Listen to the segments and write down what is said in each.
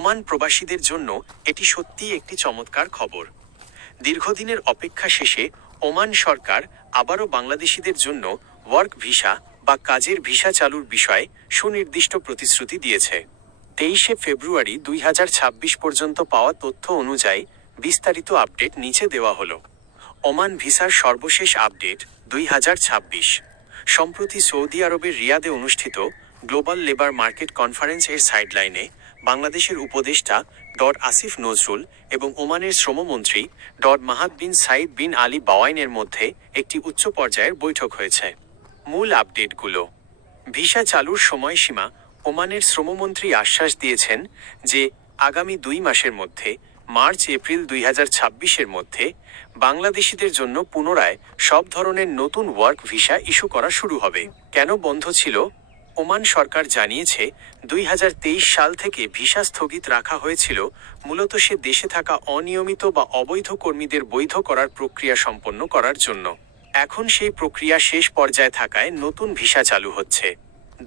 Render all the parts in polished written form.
Oman প্রবাসীদের জন্য এটি সত্যিই একটি চমৎকার খবর। দীর্ঘদিনের অপেক্ষা শেষে ওমান সরকার আবারও বাংলাদেশিদের জন্য ওয়ার্ক ভিসা বা কাজের ভিসা চালুর বিষয়ে সুনির্দিষ্ট প্রতিশ্রুতি দিয়েছে। 23শে ফেব্রুয়ারি 2026 পর্যন্ত পাওয়া তথ্য অনুযায়ী বিস্তারিত আপডেট নিচে দেওয়া হলো। ওমান ভিসার সর্বশেষ আপডেট 2026। সম্প্রতি সৌদি আরবের রিয়াদে অনুষ্ঠিত গ্লোবাল লেবার মার্কেট কনফারেন্স এর সাইডলাইনে বাংলাদেশের উপদেষ্টা আসিফ নজরুল এবং ওমানের শ্রমমন্ত্রী মাহাদ বিন সাইদ বিন আলী বাওয়াইনের মধ্যে একটি উচ্চ পর্যায়ের বৈঠক হয়েছে। মূল আপডেটগুলো: ভিসা চালুর সময়সীমা। ওমানের শ্রমমন্ত্রী আশ্বাস দিয়েছেন যে আগামী 2 মাসের মধ্যে মার্চ এপ্রিল 2026-এর মধ্যে বাংলাদেশিদের জন্য পুনরায় সব ধরনের নতুন ওয়ার্ক ভিসা ইস্যু করা শুরু হবে। কেন বন্ধ ছিল? ওমান সরকার জানিয়েছে 2023 সাল থেকে ভিসা স্থগিত রাখা হয়েছিল মূলত সে দেশে থাকা অনিয়মিত বা অবৈধ কর্মীদের বৈধ করার প্রক্রিয়া সম্পন্ন করার জন্য। এখন সেই প্রক্রিয়া শেষ পর্যায়ে থাকায় নতুন ভিসা চালু হচ্ছে।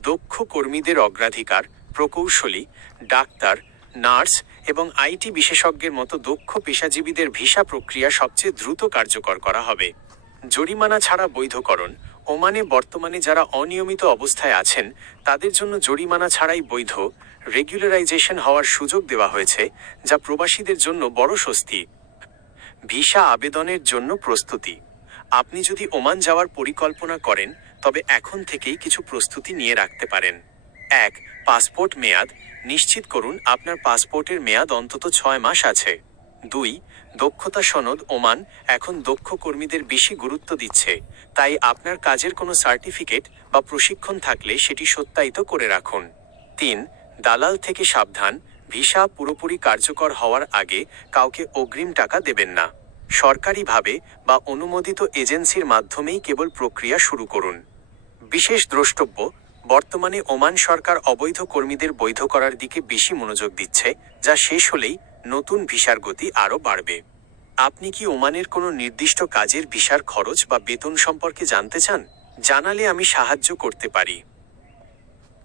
দক্ষ কর্মীদের অগ্রাধিকার। প্রকৌশলী, ডাক্তার, নার্স এবং আইটি বিশেষজ্ঞের মতো দক্ষ পেশাজীবীদের ভিসা প্রক্রিয়া সবচেয়ে দ্রুত কার্যকর করা হবে। জরিমানা ছাড়া বৈধকরণ। ওমানে বর্তমানে যারা অনিয়মিত অবস্থায় আছেন তাদের জন্য জরিমানা ছাড়াই বৈধ রেগুলারাইজেশন হওয়ার সুযোগ দেওয়া হয়েছে, যা প্রবাসীদের জন্য বড় স্বস্তি। ভিসা আবেদনের জন্য প্রস্তুতি। আপনি যদি ওমান যাওয়ার পরিকল্পনা করেন তবে এখন থেকেই কিছু প্রস্তুতি নিয়ে রাখতে পারেন। 1. পাসপোর্ট মেয়াদ। নিশ্চিত করুন আপনার পাসপোর্টের মেয়াদ অন্তত 6 মাস আছে। 2. দক্ষতা সনদ। ওমান এখন দক্ষ কর্মীদের বেশি গুরুত্ব দিচ্ছে, তাই আপনার কাজের কোনো সার্টিফিকেট বা প্রশিক্ষণ থাকলে সেটি সত্যায়িত করে রাখুন। 3. দালাল থেকে সাবধান। ভিসা পুরোপুরি কার্যকর হওয়ার আগে কাউকে অগ্রিম টাকা দেবেন না। সরকারিভাবে বা অনুমোদিত এজেন্সির মাধ্যমেই কেবল প্রক্রিয়া শুরু করুন। বিশেষ দ্রষ্টব্য: বর্তমানে ওমান সরকার অবৈধ কর্মীদের বৈধ করার দিকে বেশি মনোযোগ দিচ্ছে, যা শেষ হলেই নতুন ভিসার গতি আরও বাড়বে। আপনি কি ওমানের কোনো নির্দিষ্ট কাজের ভিসার খরচ বা বেতন সম্পর্কে জানতে চান? জানালে আমি সাহায্য করতে পারি।